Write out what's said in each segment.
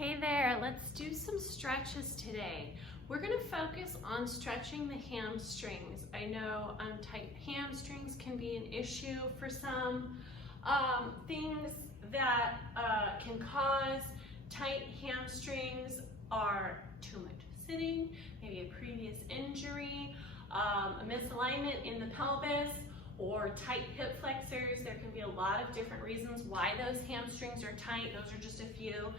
Hey there, let's do some stretches today. We're going to focus on stretching the hamstrings. I know tight hamstrings can be an issue for some. Things that can cause tight hamstrings are too much sitting, maybe a previous injury, a misalignment in the pelvis, or tight hip flexors. There can be a lot of different reasons why those hamstrings are tight. Those are just a few.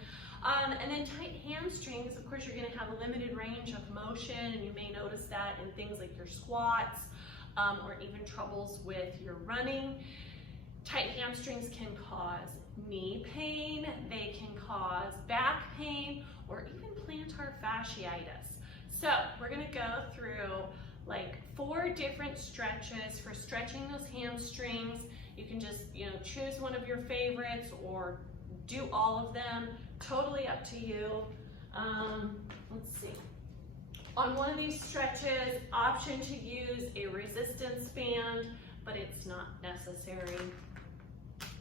And then tight hamstrings, of course, you're going to have a limited range of motion, and you may notice that in things like your squats or even troubles with your running. Tight hamstrings can cause knee pain, they can cause back pain, or even plantar fasciitis. So we're going to go through like 4 different stretches for stretching those hamstrings. You can just, choose one of your favorites or do all of them. Totally up to you. Let's see. On one of these stretches, option to use a resistance band, but it's not necessary.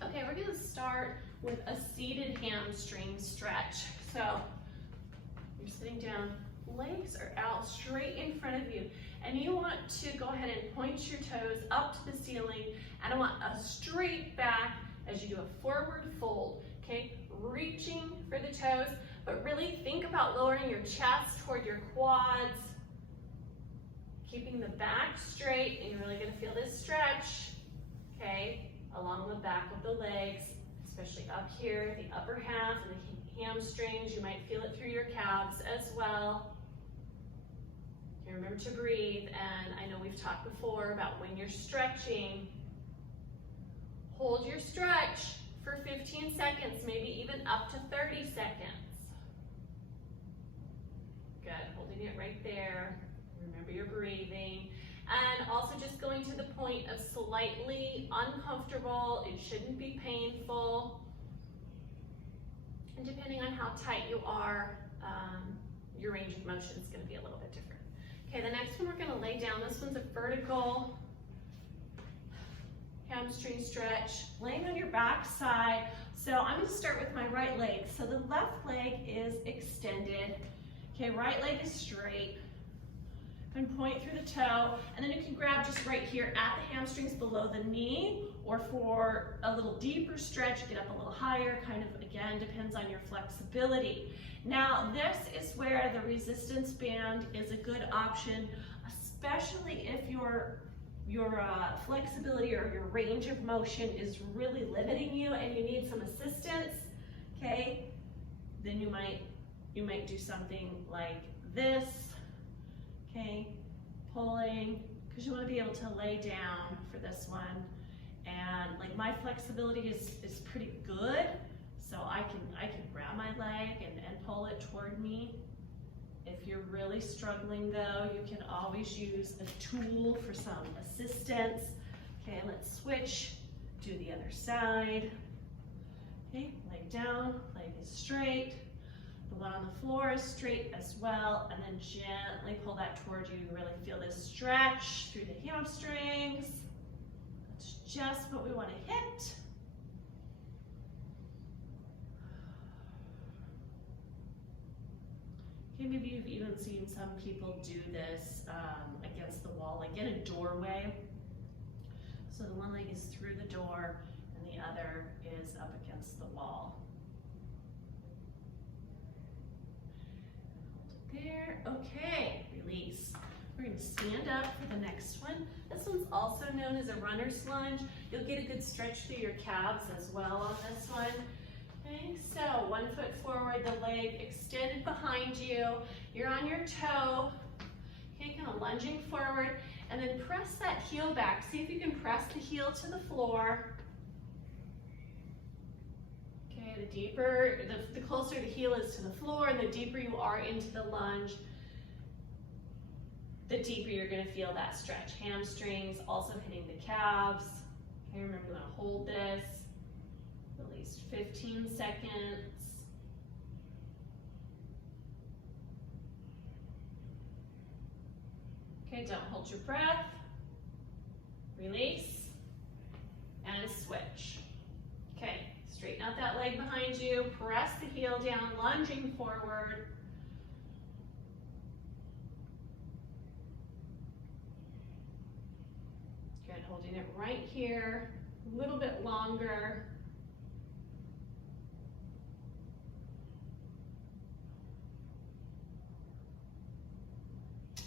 Okay, we're going to start with a seated hamstring stretch. So you're sitting down, legs are out straight in front of you, and you want to go ahead and point your toes up to the ceiling, and I want a straight back as you do a forward fold. Okay, reaching for the toes, but really think about lowering your chest toward your quads, keeping the back straight, and you're really going to feel this stretch, okay, along the back of the legs, especially up here, the upper half and the hamstrings. You might feel it through your calves as well. Okay, remember to breathe, and I know we've talked before about when you're stretching, hold your stretch for 15 seconds, maybe even up to 30 seconds. Good, holding it right there. Remember you're breathing. And also just going to the point of slightly uncomfortable. It shouldn't be painful. And depending on how tight you are, your range of motion is going to be a little bit different. Okay, the next one we're going to lay down. This one's a vertical hamstring stretch, laying on your back side. So I'm going to start with my right leg. So the left leg is extended. Okay, right leg is straight. And point through the toe, and then you can grab just right here at the hamstrings below the knee, or for a little deeper stretch, get up a little higher, kind of, again, depends on your flexibility. Now, this is where the resistance band is a good option, especially if your flexibility or your range of motion is really limiting you and you need some assistance, okay? Then you might do something like this, okay? Pulling, because you want to be able to lay down for this one. And like my flexibility is pretty good, so I can grab my leg and pull it toward me. If you're really struggling though, you can always use a tool for some assistance. Okay, let's switch, do the other side. Okay, leg down, leg is straight. The one on the floor is straight as well, and then gently pull that toward you. You really feel this stretch through the hamstrings. That's just what we want to hit. Okay, maybe you've even seen some people do this against the wall, like in a doorway. So the one leg is through the door and the other is up against the wall. Hold it there. Okay, release. We're going to stand up for the next one. This one's also known as a runner's lunge. You'll get a good stretch through your calves as well on this one. Okay, so one foot forward, the leg extended behind you. You're on your toe. Okay, kind of lunging forward, and then press that heel back. See if you can press the heel to the floor. Okay, the deeper, the closer the heel is to the floor, and the deeper you are into the lunge, the deeper you're going to feel that stretch. Hamstrings, also hitting the calves. Okay, remember you want to hold this at least 15 seconds. Okay, don't hold your breath. Release and switch. Okay, Straighten out that leg behind you, press the heel down, lunging forward. Good, holding it right here, a little bit longer.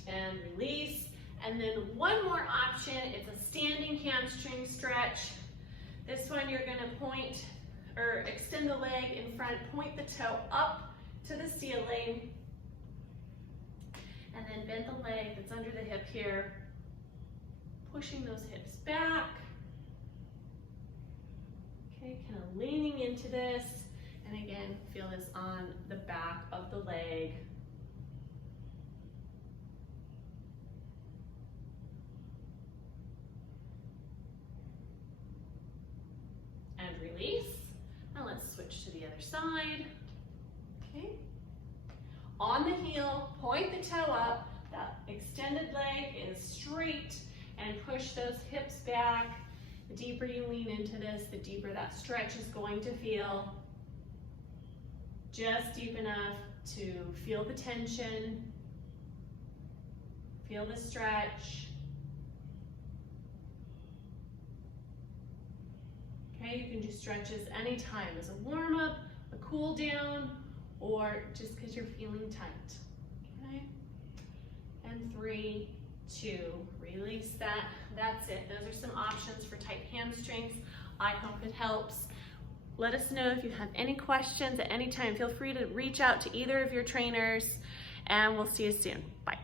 And release. And then one more option, it's a standing hamstring stretch. This one you're gonna point or extend the leg in front, point the toe up to the ceiling, and then bend the leg that's under the hip here, pushing those hips back. Okay, kind of leaning into this, and again, feel this on the back of the leg. And release. Now let's switch to the other side. Okay. On the heel, point the toe up. That extended leg is straight, and push those hips back. The deeper you lean into this, the deeper that stretch is going to feel. Just deep enough to feel the tension, feel the stretch. Okay, you can do stretches anytime as a warm-up, a cool down, or just because you're feeling tight. Okay, and 3, 2, release that. That's it. Those are some options for tight hamstrings. I hope it helps. Let us know if you have any questions at any time. Feel free to reach out to either of your trainers, and we'll see you soon. Bye.